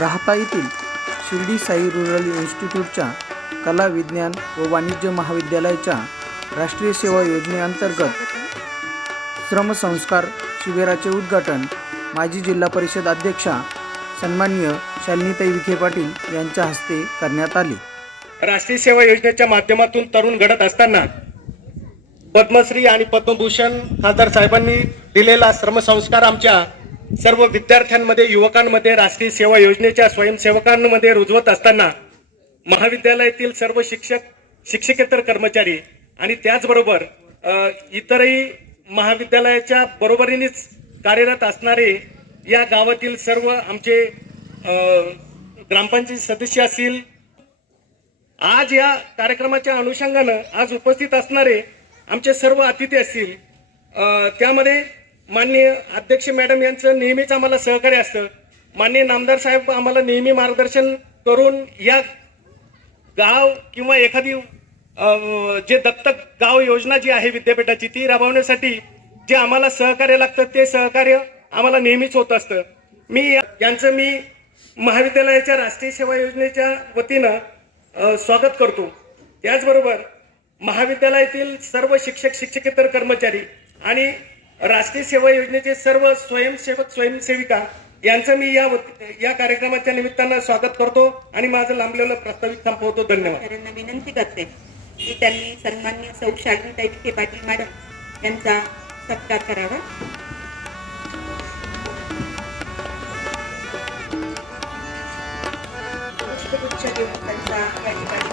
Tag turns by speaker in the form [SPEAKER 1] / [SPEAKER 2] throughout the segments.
[SPEAKER 1] राहता येथील शिर्डी साई रुरल इन्स्टिट्यूटच्या कला विज्ञान व वाणिज्य महाविद्यालयाच्या राष्ट्रीय सेवा योजनेअंतर्गत श्रमसंस्कार शिबिराचे उद्घाटन माजी जिल्हा परिषद अध्यक्षा सन्माननीय शालिनीताई विखे पाटील यांच्या हस्ते करण्यात आले.
[SPEAKER 2] राष्ट्रीय सेवा योजनेच्या माध्यमातून तरुण घडत असताना पद्मश्री आणि पद्मभूषण खासदार साहेबांनी दिलेला श्रमसंस्कार आमच्या सर्व विद्यार्थ्यांमध्ये युवकांमध्ये राष्ट्रीय सेवा योजनेच्या स्वयंसेवकांमध्ये रुजवत असताना महाविद्यालयातील सर्व शिक्षक शिक्षकेतर कर्मचारी आणि त्याचबरोबर इतरही महाविद्यालयाच्या बरोबरीनेच कार्यरत असणारे या गावातील सर्व आमचे ग्रामपंचायत सदस्य असतील आज या कार्यक्रमाच्या अनुषंगानं आज उपस्थित असणारे आमचे सर्व अतिथी असतील त्यामध्ये माननीय अध्यक्ष मॅडम यांचं नेहमीच आम्हाला सहकार्य असतं. माननीय नामदार साहेब आम्हाला नेहमी मार्गदर्शन करून या गाव किंवा एखादी जे दत्तक गाव योजना जी आहे विद्यापीठाची ती राबवण्यासाठी जे आम्हाला सहकार्य लागतं ते सहकार्य आम्हाला नेहमीच होत असतं. मी यांचं मी महाविद्यालयाच्या राष्ट्रीय सेवा योजनेच्या वतीनं स्वागत करतो. त्याचबरोबर महाविद्यालयातील सर्व शिक्षक शिक्षकेतर कर्मचारी आणि राष्ट्रीय सेवा योजनेचे सर्व स्वयंसेवक स्वयंसेविका यांचं मी या या कार्यक्रमाच्या निमित्तानं स्वागत करतो आणि माझं लांबलेलं प्रस्तावित संपवतो. धन्यवाद.
[SPEAKER 3] विनंती करते की त्यांनी सन्मान्य सौ शालिनीताई विखे पाटील मॅडम यांचा सत्कार करावा. पुष्पगुच्छ देऊन त्यांचा या ठिकाणी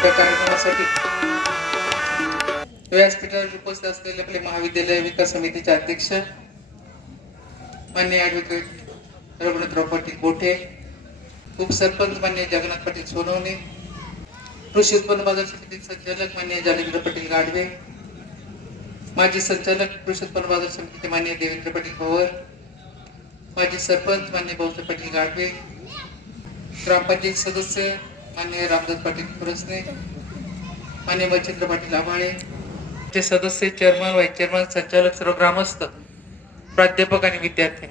[SPEAKER 4] त्या कार्यक्रमासाठी व्यासपीठावर उपस्थित असलेले आपले महाविद्यालय विकास समितीचे अध्यक्ष मान्य ॲडव्होकेट रघुनाथराव पाटील बोठे उपसरपंच मान्य जगन्नाथ पाटील सोनवणे कृषी उत्पन्न बाजार समिती संचालक मान्य जालेंद्र पाटील गाडवे माजी संचालक कृषी उत्पन्न बाजार समितीचे मान्य देवेंद्र पाटील पवार माजी सरपंच मान्य भाऊसाहेब पाटील गाडवे ग्रामपंचायत सदस्य मान्य रामदास पाटील पुरस्ने मान्य मच्छिंद्र पाटील आभाळे चे सदस्य चेअरमन व्हाईस चेअरमन संचालक सर्व ग्रामस्थ प्राध्यापक आणि विद्यार्थी.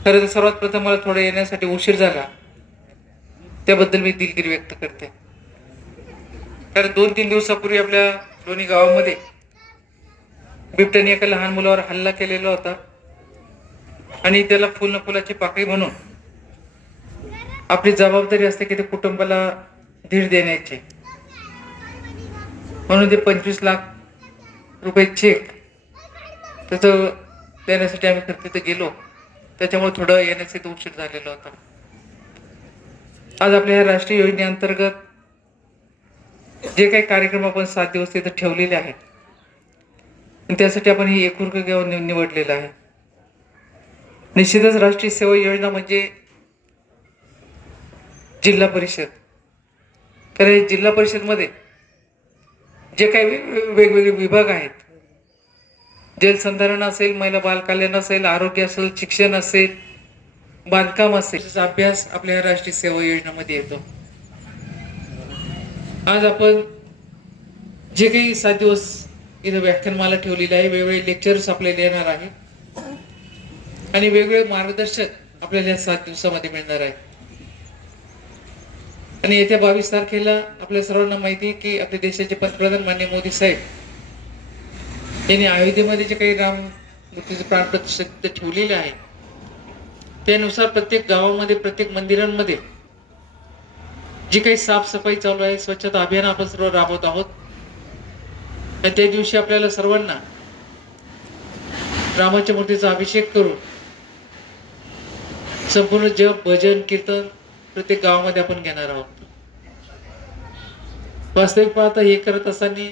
[SPEAKER 4] खरं तर सर्वात प्रथम मला थोडं येण्यासाठी उशीर झाला. त्याबद्दल मी दिलगिरी व्यक्त करते. कारण दोन तीन दिवसापूर्वी आपल्या दोन्ही गावामध्ये बिबट्याने एका लहान मुलावर हल्ला केलेला होता. आणि त्याला फुल फुलाची पाकळी म्हणून आपली जबाबदारी असते की ते कुटुंबाला धीर देण्याची. म्हणून ते पंचवीस लाख रुपये चेक त्याचं देण्यासाठी आम्ही तर तिथे गेलो. त्याच्यामुळे थोडं येण्यासाठी उशीर झालेलं होतं. आज आपल्या ह्या राष्ट्रीय योजनेअंतर्गत जे काही कार्यक्रम आपण सात दिवस तिथं ठेवलेले आहेत आणि त्यासाठी आपण ही एकूर्ग गाव निवडलेलं आहे. निश्चितच राष्ट्रीय सेवा योजना म्हणजे जिल्हा परिषद. कारण हे जिल्हा परिषदमध्ये जे काही वेगवेगळे विभाग आहेत. जलसंधारण असेल महिला बालकल्याण असेल आरोग्य असेल शिक्षण असेल बांधकाम असेल अभ्यास आपल्या राष्ट्रीय सेवा योजनेमध्ये येतो. आज आपण जे काही सात दिवस इथं व्याख्यानमाला ठेवलेली आहे वेगवेगळे लेक्चर्स आपल्याला येणार आहे. आणि वेगवेगळे मार्गदर्शक आपल्याला या सात दिवसामध्ये मिळणार आहे. आणि येत्या बावीस तारखेला आपल्या सर्वांना माहिती आहे की आपल्या देशाचे पंतप्रधान मान्य मोदी साहेब यांनी अयोध्येमध्ये जे काही राम मूर्तीचे प्राण प्रतिष्ठित ठेवलेले आहे त्यानुसार प्रत्येक गावामध्ये प्रत्येक मंदिरांमध्ये जी काही साफसफाई चालू आहे स्वच्छता अभियान आपण सर्व राबवत आहोत. आणि त्या दिवशी आपल्याला सर्वांना रामाच्या मूर्तीचा अभिषेक करून संपूर्ण जप भजन कीर्तन प्रत्येक गावामध्ये आपण घेणार आहोत. वास्तविक पाहता हे करत असताना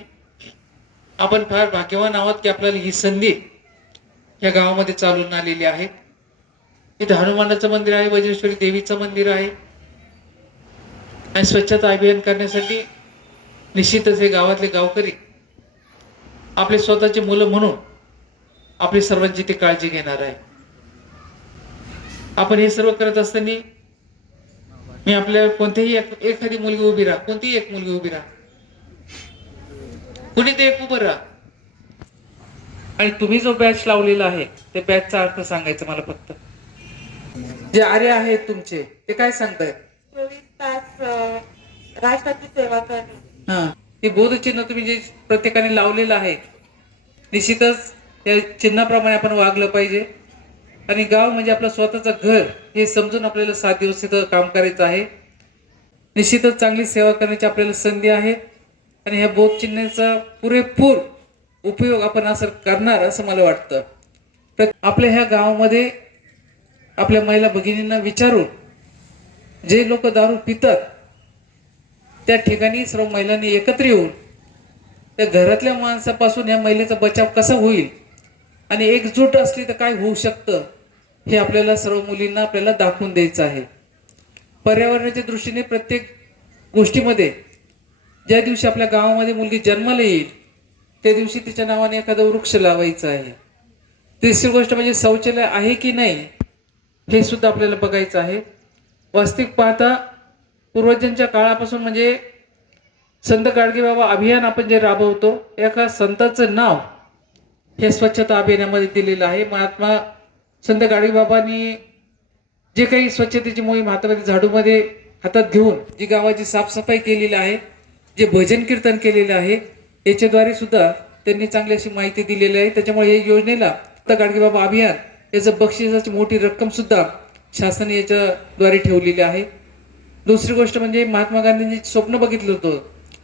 [SPEAKER 4] आपण फार भाग्यवान आहोत की आपल्याला ही संधी या गावामध्ये चालून आलेली आहे. इथे हनुमानाचं मंदिर आहे वज्रेश्वरी देवीचं मंदिर आहे. आणि स्वच्छता अभियान करण्यासाठी निश्चितच हे गावातले गावकरी आपले स्वतःचे मुलं म्हणून आपली सर्वांची ते काळजी घेणार आहे. आपण हे सर्व करत असताना मी आपल्या कोणत्याही एक- एखादी मुलगी उभी राहा. कोणतीही एक मुलगी उभी राहा. कुणी ते एक उभं राहा. आणि तुम्ही जो बॅच लावलेला आहे त्या बॅचचा अर्थ सांगायचा मला फक्त. जे आर्य आहेत तुमचे ते काय सांगतायत?
[SPEAKER 5] चोवीस तास अ, राष्ट्राची सेवा करणे.
[SPEAKER 4] हा. हे बोधचिन्ह तुम्ही जे प्रत्येकाने लावलेलं आहे निश्चितच या चिन्हाप्रमाणे आपण वागलं पाहिजे. आणि गाव म्हणजे आपलं स्वतःचं घर हे समजून आपल्याला सात दिवस तिथं काम करायचं आहे. निश्चितच चांगली सेवा करण्याची आपल्याला संधी आहे. आणि ह्या बोधचिन्हाचा पुरेपूर उपयोग आपण असं करणार असं मला वाटतं. तर आपल्या ह्या गावामध्ये आपल्या महिला भगिनींना विचारून जे लोक दारू पितात त्या ठिकाणी सर्व महिलांनी एकत्र येऊन त्या घरातल्या माणसापासून या महिलेचा बचाव कसा होईल आणि एकजूट असली तर काय होऊ शकतं? हे आपल्याला सर्व मुलींना आपल्याला दाखवून द्यायचं आहे. पर्यावरणाच्या दृष्टीने प्रत्येक गोष्टीमध्ये ज्या दिवशी आपल्या गावामध्ये मुलगी जन्माला येईल त्या दिवशी तिच्या नावाने एखादा वृक्ष लावायचा आहे. तिसरी गोष्ट म्हणजे शौचालय आहे की नाही हे सुद्धा आपल्याला बघायचं आहे. वास्तविक पाहता पूर्वजांच्या काळापासून म्हणजे संत गाडगे बाबा अभियान आपण जे राबवतो एका संताचं नाव हे स्वच्छता अभियानामध्ये दिलेलं आहे. महात्मा संत गाडीबाबांनी जे काही स्वच्छतेची मोहीम हातामध्ये झाडूमध्ये हातात घेऊन जी गावाची साफसफाई केलेली आहे जे भजन कीर्तन केलेलं आहे याच्याद्वारे सुद्धा त्यांनी चांगली अशी माहिती दिलेली आहे. त्याच्यामुळे या योजनेला संत गाडगेबाबा अभियान याचं बक्षिसाची मोठी रक्कम सुद्धा शासनाने याच्याद्वारे ठेवलेली आहे. दुसरी गोष्ट म्हणजे महात्मा गांधींनी स्वप्न बघितलं होतं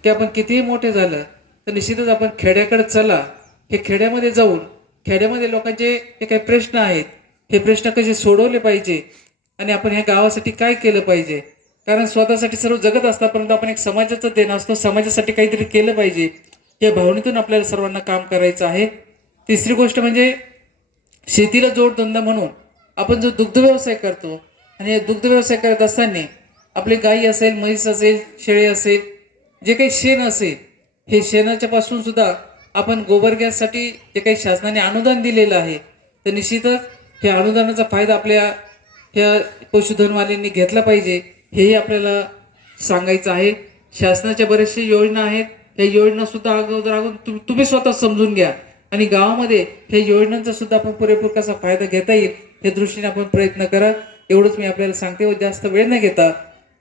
[SPEAKER 4] की आपण कितीही मोठे झालं तर निश्चितच आपण खेड्याकडे चला. हे खेड्यामध्ये जाऊन खेड्यामध्ये लोकांचे जे काही प्रश्न आहेत हे प्रश्न कसे सोडवले पाहिजे? आणि आपण ह्या गावासाठी काय केलं पाहिजे? कारण स्वतःसाठी सर्व जगत असतात परंतु आपण एक समाजाचं देण असतो. समाजासाठी काहीतरी केलं पाहिजे. या भावनेतून आपल्याला सर्वांना काम करायचं आहे. तिसरी गोष्ट म्हणजे शेतीला जोडधंदा म्हणून आपण जो दुग्ध व्यवसाय करतो आणि हे दुग्ध व्यवसाय करत असताना आपली गाई असेल म्हैस असेल शेळी असेल जे काही शेण असेल हे शेणाच्यापासून सुद्धा आपण गोबर गॅससाठी जे काही शासनाने अनुदान दिलेलं आहे तर निश्चितच हे अनुदानाचा फायदा आपल्या ह्या पशुधनवाल्यांनी घेतला पाहिजे हेही आपल्याला सांगायचं आहे. शासनाच्या बऱ्याचशा योजना आहेत. या योजनासुद्धा अगोदर अगोदर तुम्ही स्वतः समजून घ्या. आणि गावामध्ये ह्या योजनांचा सुद्धा आपण पुरेपूर कसा फायदा घेता येईल या दृष्टीने आपण प्रयत्न करा. एवढंच मी आपल्याला सांगते व जास्त वेळ न घेता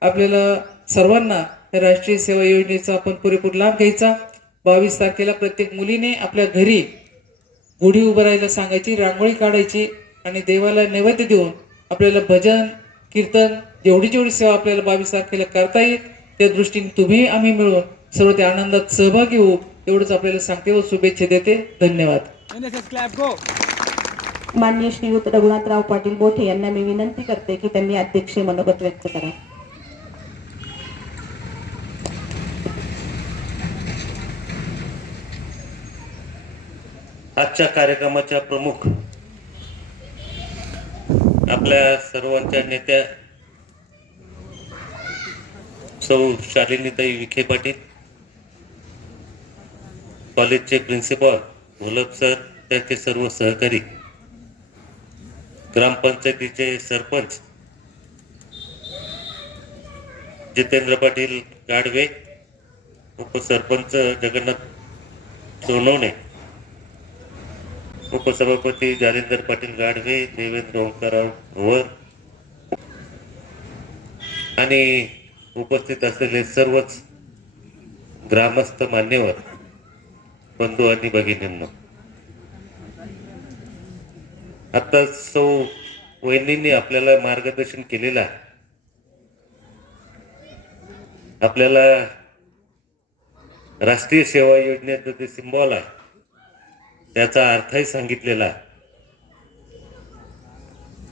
[SPEAKER 4] आपल्याला सर्वांना या राष्ट्रीय सेवा योजनेचा आपण पुरेपूर लाभ घ्यायचा. बावीस तारखेला प्रत्येक मुलीने आपल्या घरी गुढी उभं राहायला सांगायची रांगोळी काढायची. आणि देवाला नैवेद्य देऊन आपल्याला भजन कीर्तन जेवढी जेवढी सेवा आपल्याला बावीस तारखेला करता येईल त्या दृष्टीने तुम्ही आम्ही मिळून सर्व त्या आनंदात सहभागी होऊ एवढंच आपल्याला सांगते व शुभेच्छा देते. धन्यवाद.
[SPEAKER 5] माननीय श्रीयुत रघुनाथराव पाटील बोठे यांना मी विनंती करते की त्यांनी अध्यक्ष मनोगत व्यक्त करा.
[SPEAKER 6] आजच्या कार्यक्रमाच्या प्रमुख आपल्या सर्वांच्या नेत्या सौ शालिनीताई विखे पाटील कॉलेजचे प्रिन्सिपॉल भोलप सर त्यांचे सर्व सहकारी ग्रामपंचायतीचे सरपंच जितेंद्र पाटील गाडवे उपसरपंच जगन्नाथ सोनवणे उपसभापती जालिंदर पाटील गाडवे देवेंद्र ओंकाराव भोवर आणि उपस्थित असलेले सर्वच ग्रामस्थ मान्यवर बंधू आणि भगिनींना. आता सौ वहिनींनी आपल्याला मार्गदर्शन केलेलं आहे. आपल्याला राष्ट्रीय सेवा योजनेचं जे सिम्बॉल आहे त्याचा अर्थही सांगितलेला.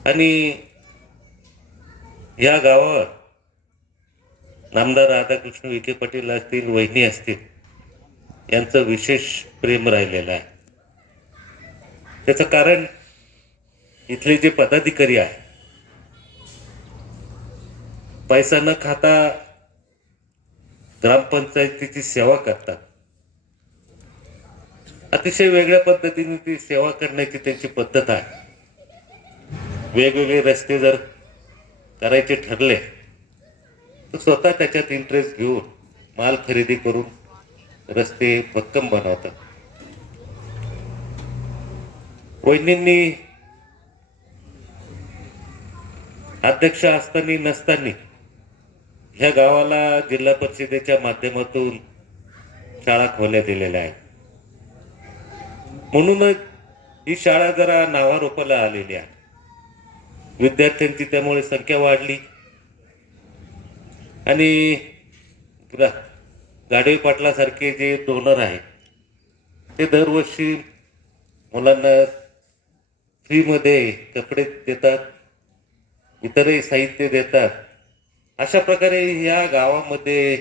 [SPEAKER 6] आणि या गावावर नामदार राधाकृष्ण विखे पाटील असतील वहिनी असतील. यांचं विशेष प्रेम राहिलेलं आहे. त्याचं कारण इथले जे पदाधिकारी आहे पैसा न खाता ग्रामपंचायतीची सेवा करतात. अतिशय वेगळ्या पद्धतीने ती सेवा करण्याची त्यांची पद्धत आहे. वेगवेगळे रस्ते जर करायचे ठरले तर स्वतः त्याच्यात इंटरेस्ट घेऊन माल खरेदी करून रस्ते भक्कम बनवतात. वहिनींनी अध्यक्ष असताना नसताना ह्या गावाला जिल्हा परिषदेच्या माध्यमातून शाळा खोल्या दिलेल्या आहेत. म्हणूनच ही शाळा जरा नावारोपाला आलेली आहे. विद्यार्थ्यांची त्यामुळे संख्या वाढली. आणि गाडवे पाटलासारखे जे डोनर आहेत ते दरवर्षी मुलांना फ्रीमध्ये कपडे देतात इतरही साहित्य देतात. अशा प्रकारे या गावामध्ये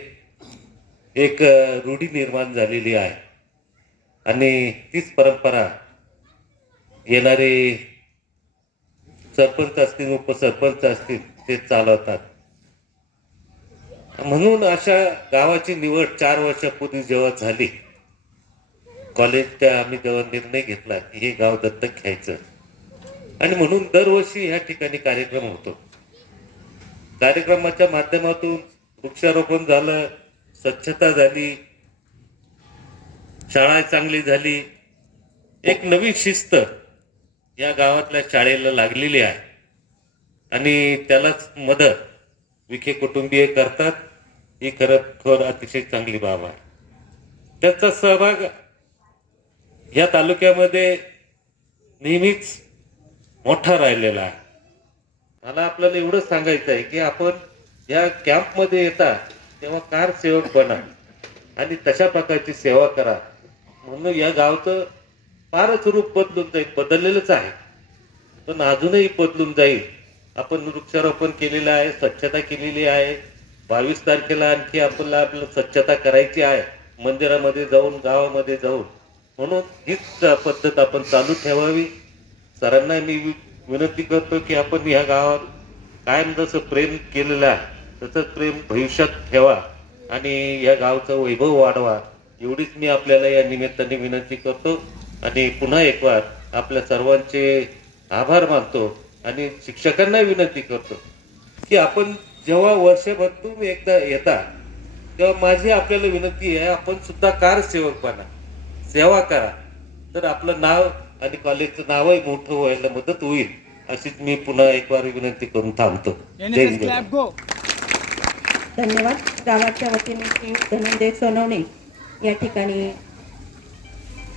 [SPEAKER 6] एक रूढी निर्माण झालेली आहे. आणि तीच परंपरा येणारे सरपंच असतील उपसरपंच असतील ते चालवतात. म्हणून अशा गावाची निवड चार वर्षापूर्वी जेव्हा झाली कॉलेजच्या आम्ही जेव्हा निर्णय घेतला की हे गाव दत्तक घ्यायचं. आणि म्हणून दरवर्षी ह्या ठिकाणी कार्यक्रम होतो. कार्यक्रमाच्या माध्यमातून वृक्षारोपण झालं स्वच्छता झाली शाळा चांगली झाली. एक नवी शिस्त या गावातल्या शाळेला लागलेली आहे. आणि त्यालाच मदत विखे कुटुंबीय करतात. ही खरं अतिशय चांगली बाब आहे. त्याचा सहभाग या तालुक्यामध्ये नेहमीच मोठा राहिलेला आहे. मला आपल्याला एवढं सांगायचं आहे की आपण या कॅम्पमध्ये येता तेव्हा कार सेवक बना आणि तशा प्रकारची सेवा करा. म्हणून या गावचं फारच रूप बदलून जाईल बदललेलंच आहे. पण अजूनही बदलून जाईल. आपण वृक्षारोपण केलेलं आहे स्वच्छता केलेली आहे. बावीस तारखेला आणखी आपल्याला आपल्याला स्वच्छता करायची आहे. मंदिरामध्ये जाऊन गावामध्ये जाऊन. म्हणून हीच पद्धत आपण चालू ठेवावी. सरांना मी वि- विनंती करतो की आपण ह्या गावात कायम जसं प्रेम केलेलं आहे तसंच प्रेम भविष्यात ठेवा आणि या गावचं वैभव वाढवा. एवढीच मी आपल्याला या निमित्ताने विनंती करतो आणि पुन्हा एक वार आपल्या सर्वांचे आभार मानतो आणि शिक्षकांना विनंती करतो की आपण जेव्हा वर्षभरातून एकदा येता तेव्हा माझी आपल्याला विनंती आहे आपण सुद्धा कार सेवक बना सेवा करा. तर आपलं नाव आणि कॉलेजचं नावही मोठं व्हायला मदत होईल अशीच मी पुन्हा एक वार विनंती करून थांबतो.
[SPEAKER 5] धन्यवाद. गावाच्या वतीने धनंजय सोनवणे. या ठिकाणी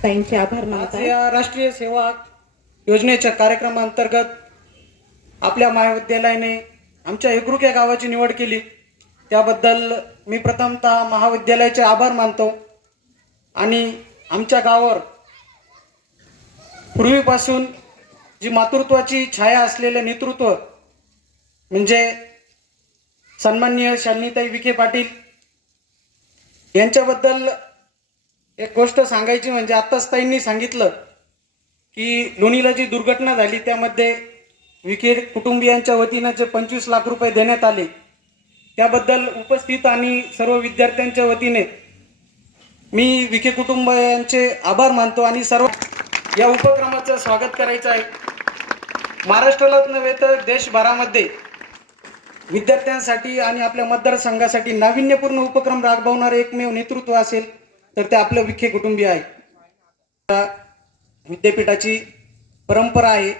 [SPEAKER 5] ताईंचे आभार मानत
[SPEAKER 7] या राष्ट्रीय सेवा योजनेच्या कार्यक्रमांतर्गत आपल्या महाविद्यालयाने आमच्या एकरूक या गावाची निवड केली. त्याबद्दल मी प्रथमतः महाविद्यालयाचे आभार मानतो. आणि आमच्या गावावर पूर्वीपासून जी मातृत्वाची छाया असलेलं नेतृत्व म्हणजे सन्माननीय शालिनीताई विखे पाटील यांच्याबद्दल एक गोष्ट सांगायची म्हणजे आत्ताच ताईंनी सांगितलं की लोणीला जी दुर्घटना झाली त्यामध्ये विखे कुटुंबियांच्या वतीनं जे पंचवीस लाख रुपये देण्यात आले त्याबद्दल उपस्थित आणि सर्व विद्यार्थ्यांच्या वतीने मी विखे कुटुंबियांचे आभार मानतो आणि सर्व या उपक्रमाचं स्वागत करायचं आहे. महाराष्ट्रालाच नव्हे तर देशभरामध्ये विद्यार्थ्यांसाठी आणि आपल्या मतदारसंघासाठी नाविन्यपूर्ण उपक्रम राबवणारे एकमेव नेतृत्व असेल. तर ते आपलं विखे कुटुंबीय आहे. विद्यापीठाची परंपरा आहे.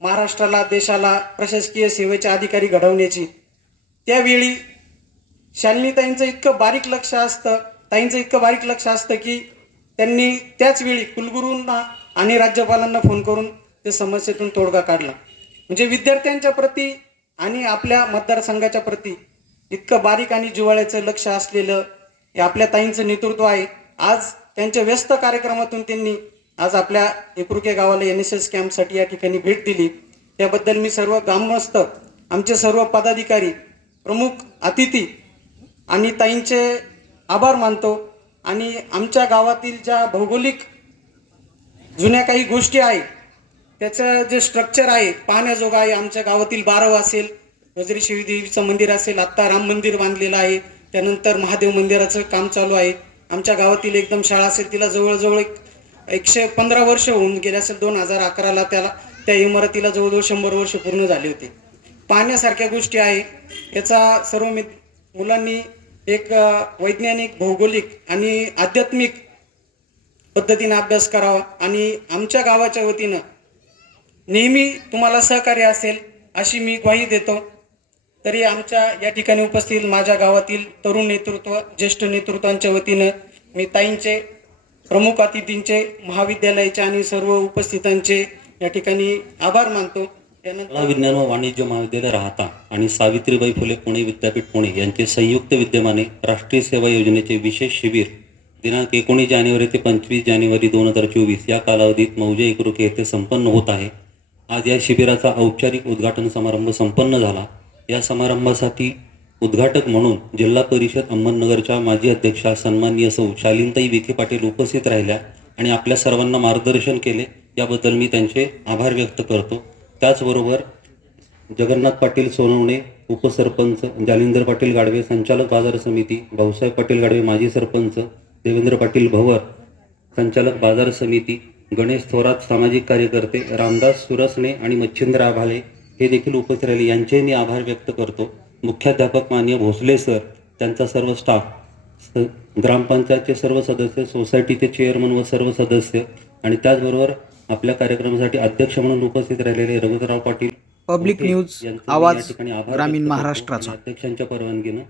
[SPEAKER 7] महाराष्ट्राला देशाला प्रशासकीय सेवेचे अधिकारी घडवण्याची. त्यावेळी शालिनीताईंचं इतकं बारीक लक्ष असतं ताईंचं इतकं बारीक लक्ष असतं की त्यांनी त्याचवेळी कुलगुरूंना आणि राज्यपालांना फोन करून ते समस्येतून तोडगा काढला. म्हणजे विद्यार्थ्यांच्या प्रती आणि आपल्या मतदारसंघाच्या प्रती इतकं बारीक आणि जिवाळ्याचं लक्ष असलेलं हे आपल्या ताईंचं नेतृत्व आहे. आज त्यांच्या व्यस्त कार्यक्रमातून त्यांनी आज आपल्या एकरुके गावाला एन एस एस कॅम्पसाठी या ठिकाणी भेट दिली. त्याबद्दल मी सर्व ग्रामस्थ आमचे सर्व पदाधिकारी प्रमुख अतिथी आणि ताईंचे आभार मानतो. आणि आमच्या गावातील ज्या भौगोलिक जुन्या काही गोष्टी आहे त्याचं जे स्ट्रक्चर आहे पाहण्याजोगं आहे आमच्या गावातील बारव असेल वजरी शिवदेवीचं मंदिर असेल आत्ता राम मंदिर बांधलेलं आहे. त्यानंतर महादेव मंदिराचं काम चालू आहे. आमच्या गावातील एकदम शाळा असेल तिला जवळजवळ एक एकशे पंधरा वर्ष होऊन गेले असेल दोन हजार अकराला त्याला त्या इमारतीला जवळजवळ शंभर वर्ष पूर्ण झाली होती. पाहण्यासारख्या गोष्टी आहे. याचा सर्व मित मुलांनी एक वैज्ञानिक भौगोलिक आणि आध्यात्मिक पद्धतीने अभ्यास करावा आणि आमच्या गावाच्या वतीनं नेहमी तुम्हाला सहकार्य असेल अशी मी ग्वाही देतो. तरी आमच्या या ठिकाणी उपस्थित माझ्या गावातील तरुण नेतृत्व ज्येष्ठ नेतृत्वांच्या वतीनं मी ताईंचे प्रमुख अतिथींचे महाविद्यालयाचे आणि सर्व उपस्थितांचे या ठिकाणी आभार मानतो. त्यानंतर
[SPEAKER 8] कला विज्ञान व वाणिज्य महाविद्यालय राहता आणि सावित्रीबाई फुले पुणे विद्यापीठ पुणे यांचे संयुक्त विद्यमाने राष्ट्रीय सेवा योजनेचे विशेष शिबिर दिनांक एकोणीस जानेवारी ते पंचवीस जानेवारी दोन हजार चोवीस या कालावधीत मौजे एकरुके येथे संपन्न होत आहे. आज या शिबिराचा औपचारिक उद्घाटन समारंभ संपन्न झाला. या समारंभासाठी उद्घाटक म्हणून जिल्हा परिषद अहमदनगरच्या माजी अध्यक्षा सन्माननीय सौ शालिनताई विखे पाटील उपस्थित राहिल्या आणि आपल्या सर्वांना मार्गदर्शन केले. याबद्दल मी त्यांचे आभार व्यक्त करतो. त्याचबरोबर जगन्नाथ पाटील सोनवणे उपसरपंच जालिंदर पाटील गाडवे संचालक बाजार समिती भाऊसाहेब पाटील गाडवे माजी सरपंच देवेंद्र पाटील भवर संचालक बाजार समिती गणेश थोरात सामाजिक कार्यकर्ते रामदास सुरसणे आणि मच्छिंद्र आभाले हे देखील उपस्थित राहिले यांचे मी आभार व्यक्त करतो. मुख्याध्यापक मान्य भोसले सर त्यांचा सर्व स्टाफ ग्रामपंचायतचे सर्व सदस्य सोसायटीचे चेअरमन व सर्व सदस्य आणि त्याचबरोबर आपल्या कार्यक्रमासाठी अध्यक्ष म्हणून उपस्थित राहिलेले रघुराव पाटील
[SPEAKER 1] पब्लिक न्यूज आवाज ग्रामीण महाराष्ट्राचा.
[SPEAKER 8] अध्यक्षांच्या परवानगीनं